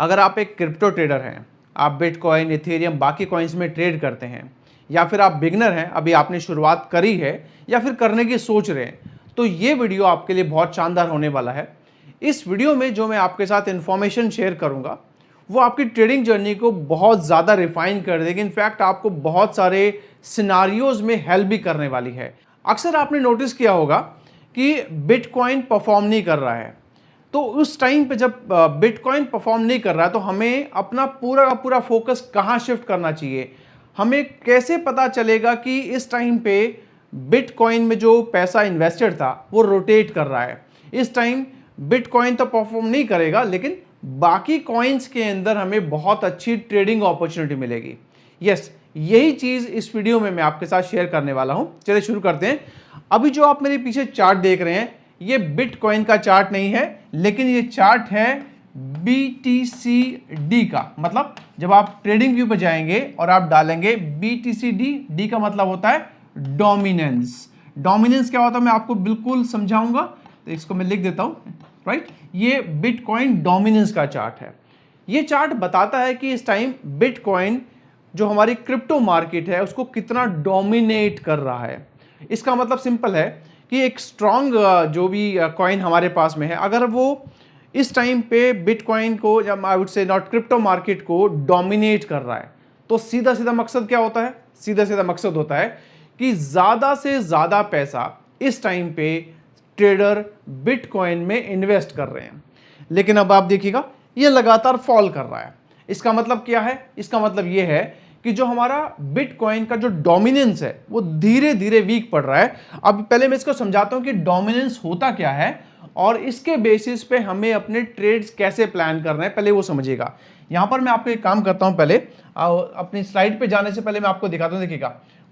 अगर आप एक क्रिप्टो ट्रेडर हैं, आप बिटकॉइन, इथेरियम, बाकी कॉइन्स में ट्रेड करते हैं, या फिर आप बिगनर हैं, अभी आपने शुरुआत करी है या फिर करने की सोच रहे हैं, तो ये वीडियो आपके लिए बहुत शानदार होने वाला है। इस वीडियो में जो मैं आपके साथ इन्फॉर्मेशन शेयर करूंगा वो आपकी ट्रेडिंग जर्नी को बहुत ज़्यादा रिफाइन कर देगी। इनफैक्ट आपको बहुत सारे सिनारियोज में हेल्प भी करने वाली है। अक्सर आपने नोटिस किया होगा कि बिटकॉइन परफॉर्म नहीं कर रहा है, तो उस टाइम पे जब बिटकॉइन परफॉर्म नहीं कर रहा है तो हमें अपना पूरा का पूरा फोकस कहाँ शिफ्ट करना चाहिए, हमें कैसे पता चलेगा कि इस टाइम पे बिटकॉइन में जो पैसा इन्वेस्टेड था वो रोटेट कर रहा है। इस टाइम बिटकॉइन तो परफॉर्म नहीं करेगा, लेकिन बाकी कॉइन्स के अंदर हमें बहुत अच्छी ट्रेडिंग अपॉर्चुनिटी मिलेगी। यस, यही चीज़ इस वीडियो में मैं आपके साथ शेयर करने वाला हूं। चलिए शुरू करते हैं। अभी जो आप मेरे पीछे चार्ट देख रहे हैं, ये बिटकॉइन का चार्ट नहीं है, लेकिन ये चार्ट है BTCD का। मतलब जब आप ट्रेडिंग व्यू पे जाएंगे और आप डालेंगे BTCD, डी का मतलब होता है डोमिनेंस। डोमिनेंस क्या होता है मैं आपको बिल्कुल समझाऊंगा, तो इसको मैं लिख देता हूं, राइट। ये बिटकॉइन डोमिनेंस का चार्ट है। ये चार्ट बताता है कि इस टाइम बिटकॉइन जो हमारी क्रिप्टो मार्केट है उसको कितना डोमिनेट कर रहा है। इसका मतलब सिंपल है कि एक स्ट्रॉन्ग जो भी कॉइन हमारे पास में है, अगर वो इस टाइम पे बिटकॉइन को, या I would say not crypto market को डोमिनेट कर रहा है, तो सीधा सीधा मकसद क्या होता है? सीधा सीधा मकसद होता है कि ज़्यादा से ज़्यादा पैसा इस टाइम पे ट्रेडर बिटकॉइन में इन्वेस्ट कर रहे हैं। लेकिन अब आप देखिएगा ये लगातार फॉल कर रहा है। इसका मतलब क्या है? इसका मतलब ये है कि जो हमारा बिटकॉइन का जो डोमिनेंस है वो धीरे धीरे वीक पड़ रहा है। अब पहले मैं इसको समझाता हूं कि डोमिनेंस होता क्या है और इसके बेसिस पे हमें अपने ट्रेड्स कैसे प्लान करना है, पहले वो समझिएगा। यहां पर मैं आपको एक काम करता हूं, पहले अपनी स्लाइड पे जाने से पहले मैं आपको दिखाता हूं। देखिएगा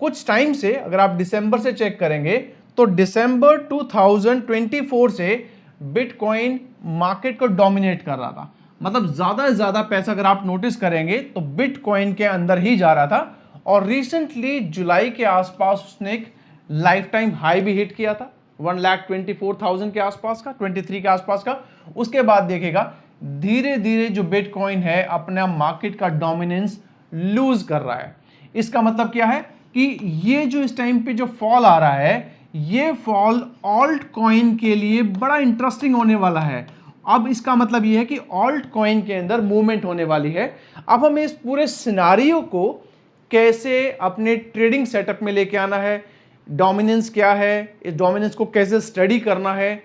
कुछ टाइम से, अगर आप दिसंबर से चेक करेंगे तो दिसंबर 2024 से बिटकॉइन मार्केट को डोमिनेट कर रहा था। मतलब ज्यादा से ज्यादा पैसा अगर आप नोटिस करेंगे तो बिटकॉइन के अंदर ही जा रहा था। और रिसेंटली जुलाई के आसपास उसने एक लाइफ टाइम हाई भी हिट किया था, 1,24,000 के आसपास का, 23 के आसपास का। उसके बाद देखिएगा धीरे धीरे जो बिटकॉइन है अपना मार्केट का डोमिनेंस लूज कर रहा है। इसका मतलब क्या है कि ये जो इस टाइम पे जो फॉल आ रहा है, ये फॉल ऑल्ट कॉइन के लिए बड़ा इंटरेस्टिंग होने वाला है। अब इसका मतलब ये है कि ऑल्ट कॉइन के अंदर मूवमेंट होने वाली है। अब हमें इस पूरे सिनारियो को कैसे अपने ट्रेडिंग सेटअप में लेके आना है, डोमिनेंस क्या है, इस डोमिनेंस को कैसे स्टडी करना है,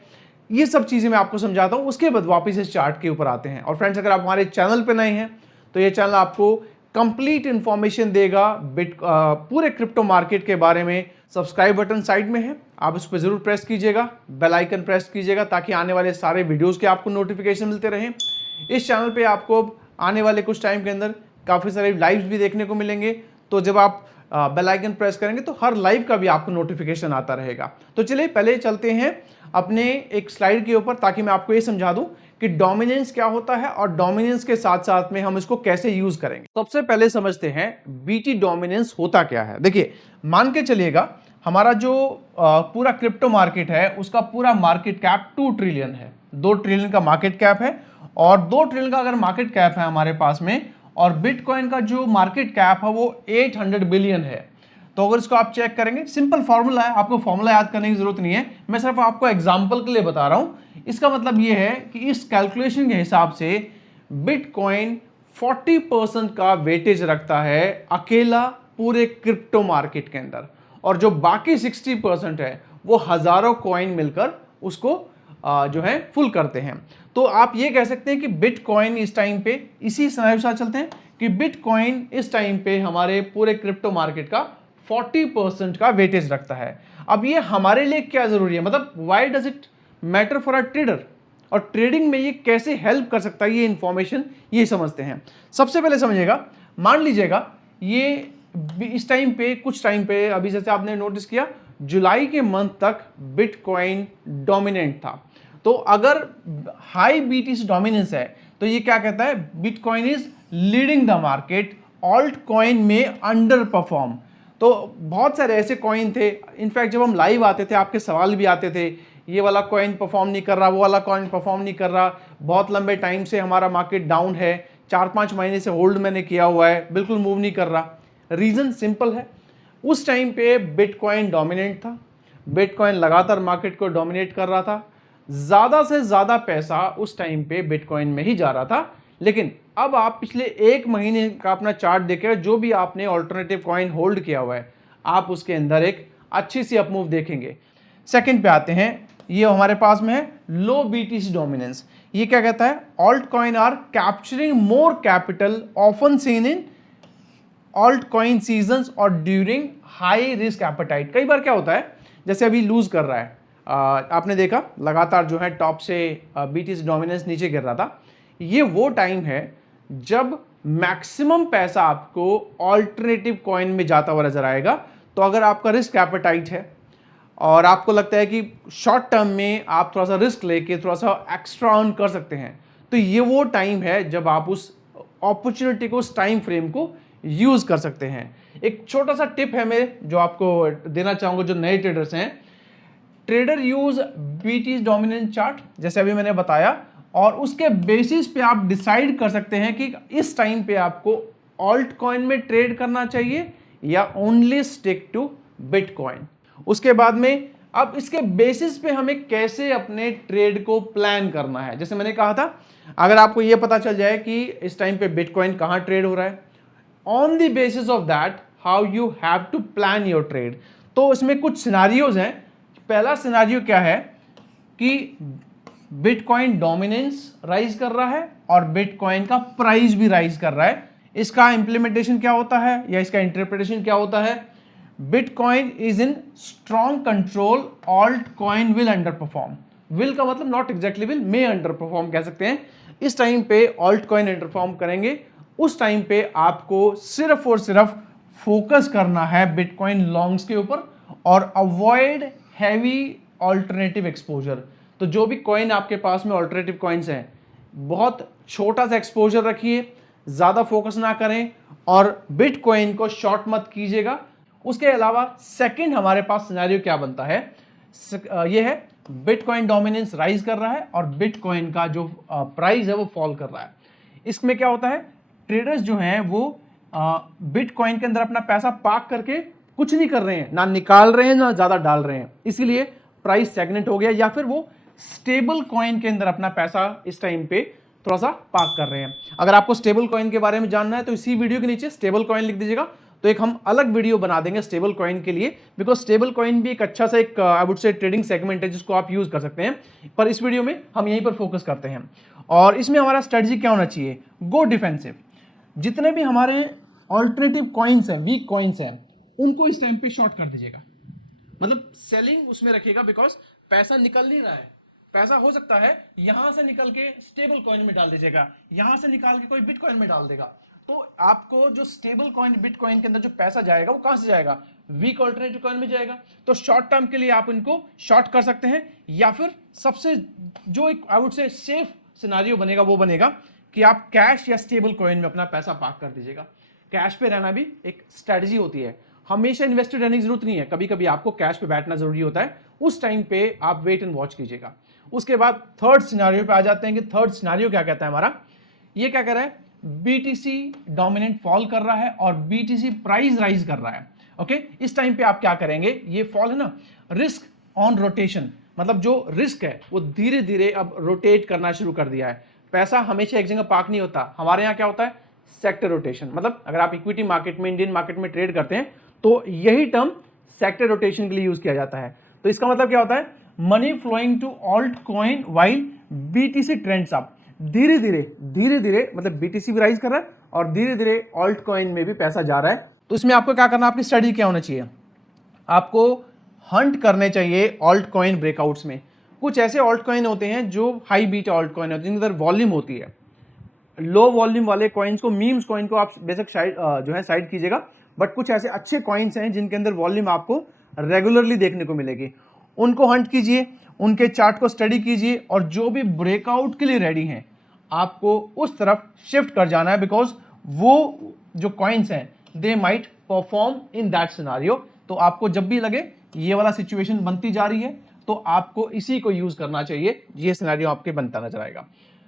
ये सब चीजें मैं आपको समझाता हूं। उसके बाद वापस इस चार्ट के ऊपर आते हैं। और फ्रेंड्स, अगर आप हमारे चैनल पे नए हैं तो ये चैनल आपको कंप्लीट इंफॉर्मेशन देगा पूरे क्रिप्टो मार्केट के बारे में। सब्सक्राइब बटन साइड में है, आप उस पर जरूर प्रेस कीजिएगा, बेल आइकन प्रेस कीजिएगा, ताकि आने वाले सारे वीडियोस के आपको नोटिफिकेशन मिलते रहें। इस चैनल पे आपको आने वाले कुछ टाइम के अंदर काफ़ी सारे लाइव्स भी देखने को मिलेंगे। तो जब आप बेल आइकन प्रेस करेंगे तो हर लाइव का भी आपको नोटिफिकेशन आता रहेगा। तो चलिए पहले चलते हैं अपने एक स्लाइड के ऊपर, ताकि मैं आपको ये समझा दूं कि डोमिनेंस क्या होता है और डोमिनेंस के साथ साथ में हम इसको कैसे यूज करेंगे। सबसे पहले समझते हैं बीटी डोमिनेंस होता क्या है। देखिए, मान के चलिएगा हमारा जो पूरा क्रिप्टो मार्केट है उसका पूरा मार्केट कैप 2 ट्रिलियन है। 2 ट्रिलियन का मार्केट कैप है, और 2 ट्रिलियन का अगर मार्केट कैप है हमारे पास में, और बिटकॉइन का जो मार्केट कैप है वो 800 बिलियन है। तो अगर इसको आप चेक करेंगे, सिंपल फॉर्मूला है, आपको फॉर्मूला याद करने की जरूरत नहीं है, मैं सिर्फ आपको एग्जांपल के लिए बता रहा हूं। इसका मतलब ये है कि इस कैलकुलेशन के हिसाब से बिटकॉइन 40% का वेटेज रखता है अकेला पूरे क्रिप्टो मार्केट के अंदर, और जो बाकी 60% है वो हजारों कॉइन मिलकर उसको जो है फुल करते हैं। तो आप ये कह सकते हैं कि बिटकॉइन इस टाइम पे, इसी सिनेरियो के साथ चलते हैं कि बिटकॉइन इस टाइम पे हमारे पूरे क्रिप्टो मार्केट का 40% का वेटेज रखता है। अब ये हमारे लिए क्या जरूरी है, मतलब why does it matter for a trader, और ट्रेडिंग में ये कैसे हेल्प कर सकता है, ये इंफॉर्मेशन ये समझते हैं। सबसे पहले समझिएगा, मान लीजिएगा ये इस टाइम पे, कुछ टाइम पे, अभी जैसे आपने नोटिस किया जुलाई के मंथ तक बिटकॉइन डोमिनेंट था। तो अगर हाई बीटीसी डोमिनेंस है तो ये क्या कहता है, bitcoin is leading the market, alt coin में अंडर परफॉर्म। तो बहुत सारे ऐसे कॉइन थे, इनफैक्ट जब हम लाइव आते थे आपके सवाल भी आते थे, ये वाला कॉइन परफॉर्म नहीं कर रहा, वो वाला कॉइन परफॉर्म नहीं कर रहा, बहुत लंबे टाइम से हमारा मार्केट डाउन है, 4-5 महीने से होल्ड मैंने किया हुआ है, बिल्कुल मूव नहीं कर रहा। रीजन सिंपल है, उस टाइम पे बिटकॉइन डोमिनेंट था, बिटकॉइन लगातार मार्केट को डोमिनेट कर रहा था, ज्यादा से ज्यादा पैसा उस टाइम पे बिटकॉइन में ही जा रहा था। लेकिन अब आप पिछले 1 महीने का अपना चार्ट देखें, जो भी आपने ऑल्टरनेटिव कॉइन होल्ड किया हुआ है, आप उसके अंदर एक अच्छी सी अपमूव देखेंगे। सेकंड पे आते हैं, ये हमारे पास में है लो बीटीसी डोमिनेंस। ये क्या कहता है, altcoin are capturing more capital often seen in altcoin seasons और ड्यूरिंग हाई रिस्क एपेटाइट। कई बार क्या होता है, जैसे अभी लूज कर रहा है, आपने देखा लगातार जो है टॉप से बीटीसी डोमिनेंस नीचे गिर रहा था। ये वो टाइम है जब मैक्सिमम पैसा आपको ऑल्टरनेटिव कॉइन में जाता हुआ नजर आएगा। तो अगर आपका रिस्क एपेटाइट है और आपको लगता है कि शॉर्ट टर्म में आप थोड़ा सा रिस्क लेके थोड़ा सा एक्स्ट्रा अर्न कर सकते हैं, तो ये वो टाइम है जब आप उस अपॉर्चुनिटी को, उस टाइम फ्रेम को यूज कर सकते हैं। एक छोटा सा टिप है मैं जो आपको देना चाहूंगा, जो नए ट्रेडर्स हैं, trader use BTC dominance chart जैसे अभी मैंने बताया, और उसके बेसिस पे आप डिसाइड कर सकते हैं कि इस टाइम पे आपको ऑल्ट कॉइन में ट्रेड करना चाहिए या ओनली स्टिक टू बिटकॉइन। उसके बाद में अब इसके बेसिस पे हमें कैसे अपने ट्रेड को प्लान करना है। जैसे मैंने कहा था, अगर आपको यह पता चल जाए कि इस टाइम पे बिटकॉइन कहां ट्रेड हो रहा है, on the basis of that how you have to plan your trade. तो इसमें कुछ सिनारियोज हैं। पहला सिनारियो क्या है कि बिटकॉइन डोमिनेंस राइज कर रहा है और बिटकॉइन का प्राइस भी राइज कर रहा है। इसका इंप्लीमेंटेशन क्या होता है या इसका इंटरप्रिटेशन क्या होता है, bitcoin is in strong control, alt coin will under perform. Will का मतलब not exactly will, may under perform कह सकते हैं। इस टाइम पे ऑल्ट कॉइन अंडर परफॉर्म करेंगे, उस टाइम पे आपको सिर्फ और सिर्फ फोकस करना है बिटकॉइन लॉन्ग्स के ऊपर और अवॉइड हैवी ऑल्टरनेटिव एक्सपोजर। तो जो भी कॉइन आपके पास में ऑल्टरनेटिव कॉइन्स हैं, बहुत छोटा सा एक्सपोजर रखिए, ज्यादा फोकस ना करें और बिटकॉइन को शॉर्ट मत कीजिएगा। उसके अलावा सेकंड हमारे पास सिनेरियो क्या बनता है, यह है बिटकॉइन डोमिनेंस राइज कर रहा है और बिटकॉइन का जो प्राइस है वो फॉल कर रहा है। इसमें क्या होता है, ट्रेडर्स जो हैं वो बिटकॉइन के अंदर अपना पैसा पार्क करके कुछ नहीं कर रहे हैं, ना निकाल रहे हैं ना ज्यादा डाल रहे हैं, इसीलिए प्राइस स्टैग्नेंट हो गया, या फिर वो स्टेबल कॉइन के अंदर अपना पैसा इस टाइम पे थोड़ा सा पार्क कर रहे हैं। अगर आपको स्टेबल कॉइन के बारे में जानना है तो इसी वीडियो के नीचे स्टेबल कॉइन लिख दीजिएगा, तो एक हम अलग वीडियो बना देंगे स्टेबल कॉइन के लिए, बिकॉज स्टेबल कॉइन भी एक अच्छा सा एक I would say trading segment है जिसको आप यूज कर सकते हैं। पर इस वीडियो में हम यहीं पर फोकस करते हैं और इसमें हमारा स्ट्रेटजी क्या होना चाहिए, गो डिफेंसिव। जितने भी हमारे ऑल्टरनेटिव कॉइन्स हैं, वीक कॉइन्स हैं, उनको इस टाइम पे शॉर्ट कर दीजिएगा, मतलब सेलिंग उसमें रखिएगा, बिकॉज पैसा निकल नहीं रहा है। पैसा हो सकता है यहां से निकल के स्टेबल कॉइन में डाल दीजिएगा, यहां से निकाल के कोई बिटकॉइन में डाल देगा, तो आपको जो स्टेबल कॉइन बिटकॉइन के अंदर जो पैसा जाएगा वो कहां से जाएगा, वीक ऑल्टरनेटिव कॉइन में जाएगा। तो शॉर्ट टर्म के लिए आप इनको शॉर्ट कर सकते हैं, या फिर सबसे जो एक I would say safe scenario बनेगा वो बनेगा कि आप कैश या स्टेबल कॉइन में अपना पैसा पार्क कर दीजिएगा। कैश पे रहना भी एक स्ट्रेटजी होती है, हमेशा इन्वेस्टेड रहने की जरूरत नहीं है, कभी कभी आपको कैश पे बैठना जरूरी होता है, उस टाइम पे आप वेट एंड वॉच कीजिएगा। उसके बाद थर्ड सिनेरियो पे आ जाते हैं कि थर्ड सिनेरियो क्या कहता है हमारा, ये क्या कह रहा है, बीटीसी डोमिनेंट फॉल कर रहा है और बीटीसी प्राइस राइज कर रहा है। ओके, इस टाइम पे आप क्या करेंगे, ये फॉल है ना, रिस्क ऑन रोटेशन, मतलब जो रिस्क है वो धीरे धीरे अब रोटेट करना शुरू कर दिया है। पैसा हमेशा एक जगह पार्क नहीं होता, हमारे यहाँ क्या होता है, सेक्टर रोटेशन। मतलब अगर आप इक्विटी मार्केट में, इंडियन मार्केट में ट्रेड करते हैं तो यही टर्म सेक्टर रोटेशन के लिए यूज किया जाता है। तो इसका मतलब क्या होता है, money flowing to altcoin while BTC trends up. धीरे धीरे मतलब बीटीसी भी राइज कर रहा है और धीरे धीरे ऑल्ट कॉइन में भी पैसा जा रहा है। तो इसमें आपको क्या करना है, आपकी स्टडी क्या होना चाहिए, आपको हंट करने चाहिए ऑल्ट कॉइन ब्रेकआउट्स में। कुछ ऐसे ऑल्ट कॉइन होते हैं जो हाई बीटा ऑल्ट कॉइन होते हैं, जिनके अंदर वॉल्यूम होती है। लो वॉल्यूम वाले कॉइन्स को, मीम्स कॉइन को आप बेशक जो है साइड कीजिएगा, बट कुछ ऐसे अच्छे कॉइन्स हैं जिनके अंदर वॉल्यूम आपको रेगुलरली देखने को मिलेगी, उनको हंट कीजिए, उनके चार्ट को स्टडी कीजिए और जो भी ब्रेकआउट के लिए रेडी हैं आपको उस तरफ शिफ्ट कर जाना है, बिकॉज वो जो कॉइन्स हैं they might perform in that scenario. तो आपको जब भी लगे ये वाला सिचुएशन बनती जा रही है तो आपको इसी को यूज करना चाहिए, ये सिनेरियो आपके बनता नजर आएगा।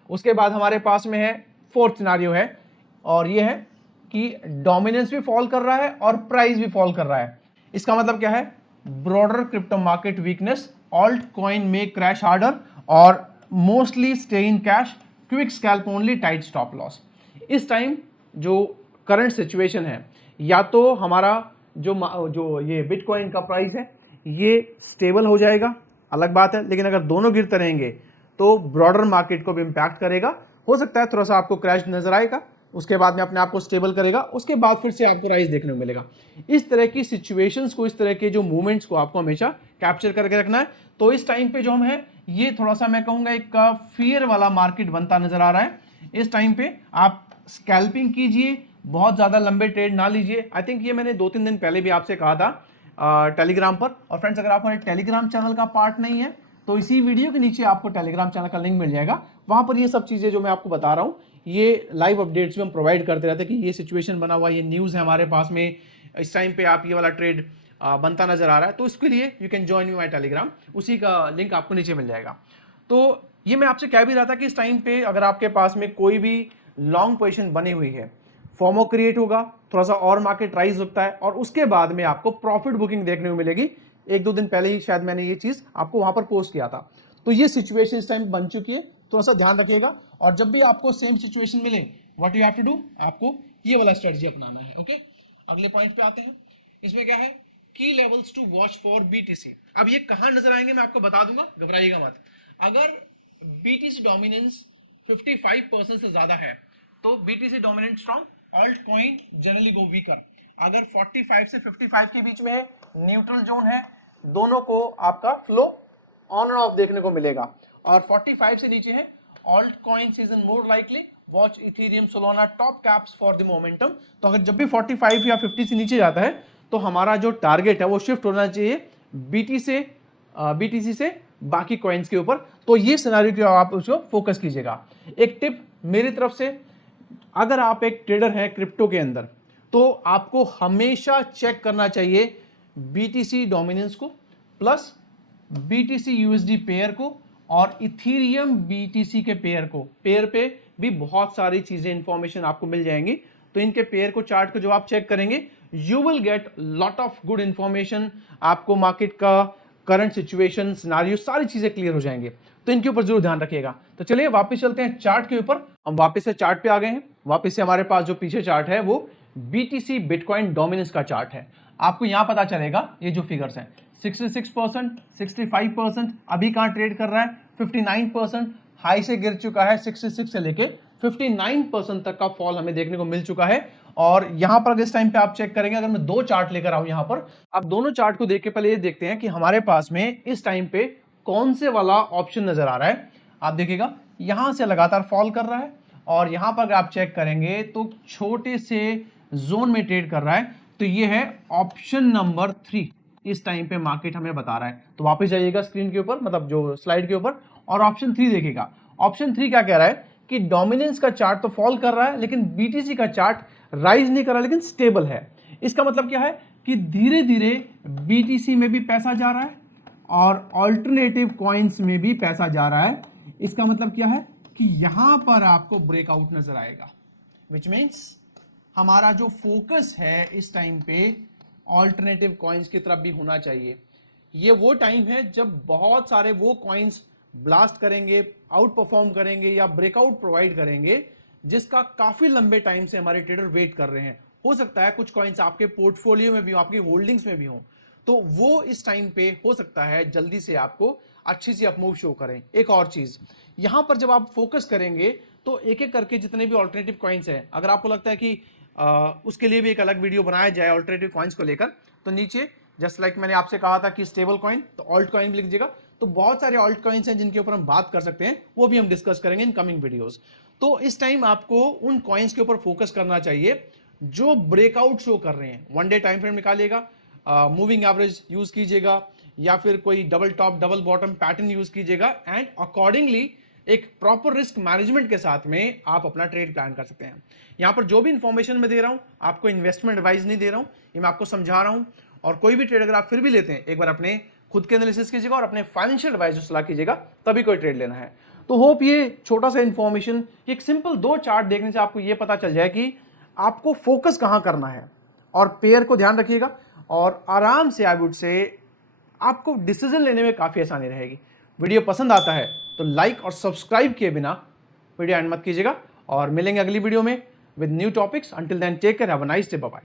उसके बाद हमारे पास में है फोर्थ सिनारियो है, और ये है कि डोमिनेंस भी फॉल कर रहा है और प्राइस भी फॉल कर रहा है। इसका मतलब क्या है, broader crypto market weakness, alt coin में क्रैश हार्डर और mostly stay in cash, quick scalp only, tight stop loss. इस टाइम जो करंट सिचुएशन है, या तो हमारा जो ये बिटकॉइन का प्राइस है ये स्टेबल हो जाएगा, अलग बात है, लेकिन अगर दोनों गिरते रहेंगे तो ब्रॉडर मार्केट को भी इंपैक्ट करेगा। हो सकता है थोड़ा सा आपको क्रैश नजर आएगा, उसके बाद में अपने आप को स्टेबल करेगा, उसके बाद फिर से आपको राइज देखने को मिलेगा। इस तरह की सिचुएशंस को, इस तरह के जो मूवमेंट्स को आपको हमेशा कैप्चर करके रखना है। तो इस टाइम पे जो हम है, ये थोड़ा सा मैं कहूँगा एक फियर वाला मार्केट बनता नजर आ रहा है। इस टाइम पे आप स्कैल्पिंग कीजिए, बहुत ज़्यादा लंबे ट्रेड ना लीजिए। आई थिंक ये मैंने 2-3 दिन पहले भी आपसे कहा था टेलीग्राम पर। और फ्रेंड्स, अगर आप हमारे टेलीग्राम चैनल का पार्ट नहीं है तो इसी वीडियो के नीचे आपको टेलीग्राम चैनल का लिंक मिल जाएगा। वहाँ पर ये सब चीज़ें जो मैं आपको बता रहा हूँ, ये लाइव अपडेट्स भी हम प्रोवाइड करते रहते हैं कि ये सिचुएशन बना हुआ, ये न्यूज़ है हमारे पास में, इस टाइम पे आप ये वाला ट्रेड बनता नजर आ रहा है। तो इसके लिए you can join my Telegram, उसी का लिंक आपको नीचे मिल जाएगा। तो ये मैं आपसे कह भी रहा था कि इस टाइम पे अगर आपके पास में कोई भी लॉन्ग पोजीशन बनी हुई है, फॉर्मो क्रिएट होगा, थोड़ा सा और मार्केट राइज होता है और उसके बाद में आपको प्रॉफिट बुकिंग देखने को मिलेगी। 1-2 दिन पहले ही शायद मैंने ये चीज़ आपको वहाँ पर पोस्ट किया था। तो ये सिचुएशन इस टाइम बन चुकी है, थोड़ा सा ध्यान रखिएगा। और जब भी आपको सेम सिचुएशन मिले, what you have to do, आपको ये वाला स्ट्रेटजी अपनाना है। ओके, अगले पॉइंट पे आते हैं। इसमें क्या है, key levels to watch for BTC. अब ये कहाँ नजर आएंगे मैं आपको बता दूंगा, घबराइएगा मत। अगर बीटीसी डोमिनेंस 55% से ज्यादा है तो BTC dominant strong, alt coin generally go weaker. अगर 45 से 55 के बीच में है, न्यूट्रल जोन है, दोनों को आपका फ्लो ऑन और ऑफ देखने को मिलेगा। और 45 से नीचे है, alt coin season more likely, watch Ethereum, Solana top caps for the momentum. तो अगर जब भी 45 या 50 से नीचे जाता है तो हमारा जो टारगेट है वो शिफ्ट होना चाहिए बीटीसी से बाकी कॉइन्स के ऊपर। तो ये सिनेरियो की आप उसको फोकस कीजिएगा। एक टिप मेरी तरफ से, अगर आप एक ट्रेडर हैं क्रिप्टो के अंदर, तो आपको हमेशा चेक करना चाहिए बीटीसी डोमिनेंस को, प्लस बीटीसी यूएसडी पेयर को, और इथेरियम बीटीसी के पेयर को। पेयर पे भी बहुत सारी चीजें, इंफॉर्मेशन आपको मिल जाएंगी। तो इनके पेयर को, चार्ट को जब आप चेक करेंगे, you will get lot of good information. आपको मार्केट का करंट सिचुएशन, सिनेरियो, सारी चीजें क्लियर हो जाएंगे। तो इनके ऊपर जरूर ध्यान रखिएगा। तो चलिए वापस चलते हैं चार्ट के ऊपर। हम वापस से चार्ट पे आ गए हैं। वापस से हमारे पास जो पीछे चार्ट है वो बीटीसी बिटकॉइन डोमिनेंस का चार्ट है। आपको यहां पता चलेगा ये जो फिगर्स हैं, 66%, 65%, अभी कहां ट्रेड कर रहा है, 59%, हाई से गिर चुका है, 66 से लेके 59% तक का फॉल हमें देखने को मिल चुका है। और यहां पर इस टाइम पे आप चेक करेंगे, अगर मैं 2 चार्ट लेकर आऊं यहां पर, अब दोनों चार्ट को देख के पहले ये देखते हैं कि हमारे पास में इस टाइम पे कौन से वाला ऑप्शन नजर आ रहा है। आप देखिएगा यहां से लगातार फॉल कर रहा है, और यहां पर अगर आप चेक करेंगे तो छोटे से जोन में ट्रेड कर रहा है। तो ये है ऑप्शन नंबर 3, इस टाइम पे मार्केट हमें बता रहा है। तो वापस जाइएगा स्क्रीन के ऊपर, मतलब जो स्लाइड के ऊपर, और ऑप्शन 3 देखिएगा। ऑप्शन 3 क्या कह रहा है कि डोमिनेंस का चार्ट तो फॉल कर रहा है, लेकिन बीटीसी का चार्ट राइज नहीं कर रहा, लेकिन स्टेबल है। इसका मतलब क्या है कि धीरे धीरे बीटीसी में भी पैसा जा रहा है और ऑल्टरनेटिव कॉइन्स में भी पैसा जा रहा है। इसका मतलब क्या है कि यहां पर आपको ब्रेकआउट नजर आएगा, विच मीन्स हमारा जो फोकस है इस टाइम पे ऑल्टरनेटिव कॉइन्स की तरफ भी होना चाहिए। ये वो टाइम है जब बहुत सारे वो कॉइन्स ब्लास्ट करेंगे, आउट परफॉर्म करेंगे या ब्रेकआउट प्रोवाइड करेंगे, जिसका काफी लंबे टाइम से हमारे ट्रेडर वेट कर रहे हैं। हो सकता है कुछ कॉइन्स आपके पोर्टफोलियो में भी हो, आपकी होल्डिंग्स में भी हो, तो वो इस टाइम पे हो सकता है जल्दी से आपको अच्छी सी अपमूव शो करें। एक और चीज, यहां पर जब आप फोकस करेंगे तो एक एक करके जितने भी ऑल्टरनेटिव कॉइन्स हैं, अगर आपको लगता है कि उसके लिए भी एक अलग वीडियो बनाया जाए ऑल्टरनेटिव कॉइन्स को लेकर, तो नीचे जस्ट लाइक मैंने आपसे कहा था कि स्टेबल कॉइन, तो ऑल्ट कॉइन भी लिख दीजिएगा। तो बहुत सारे ऑल्ट कॉइन्स हैं जिनके ऊपर हम बात कर सकते हैं, वो भी हम डिस्कस करेंगे इन कमिंग वीडियोस। तो इस टाइम आपको उन कॉइन्स के ऊपर फोकस करना चाहिए जो ब्रेकआउट शो कर रहे हैं। 1 डे टाइम फ्रेम निकालिएगा, मूविंग एवरेज यूज कीजिएगा, या फिर कोई double top double bottom pattern use कीजिएगा, एंड अकॉर्डिंगली एक प्रॉपर रिस्क मैनेजमेंट के साथ में आप अपना ट्रेड प्लान कर सकते हैं। यहां पर जो भी इंफॉर्मेशन मैं दे रहा हूं, आपको इन्वेस्टमेंट एडवाइस नहीं दे रहा हूं, ये मैं आपको समझा रहा हूं। और कोई भी ट्रेड अगर आप फिर भी लेते हैं, एक बार अपने खुद के एनालिसिस कीजिएगा और अपने फाइनेंशियल एडवाइस सलाह कीजिएगा, तभी कोई ट्रेड लेना है। तो होप ये छोटा सा इंफॉर्मेशन, एक सिंपल 2 चार्ट देखने से आपको ये पता चल जाए कि आपको फोकस कहाँ करना है, और पेयर को ध्यान रखिएगा और आराम से आई वुड से आपको डिसीजन लेने में काफ़ी आसानी रहेगी। वीडियो पसंद आता है तो लाइक और सब्सक्राइब किए बिना वीडियो एंड मत कीजिएगा, और मिलेंगे अगली वीडियो में with new topics. Until then take care, have a nice day, bye bye.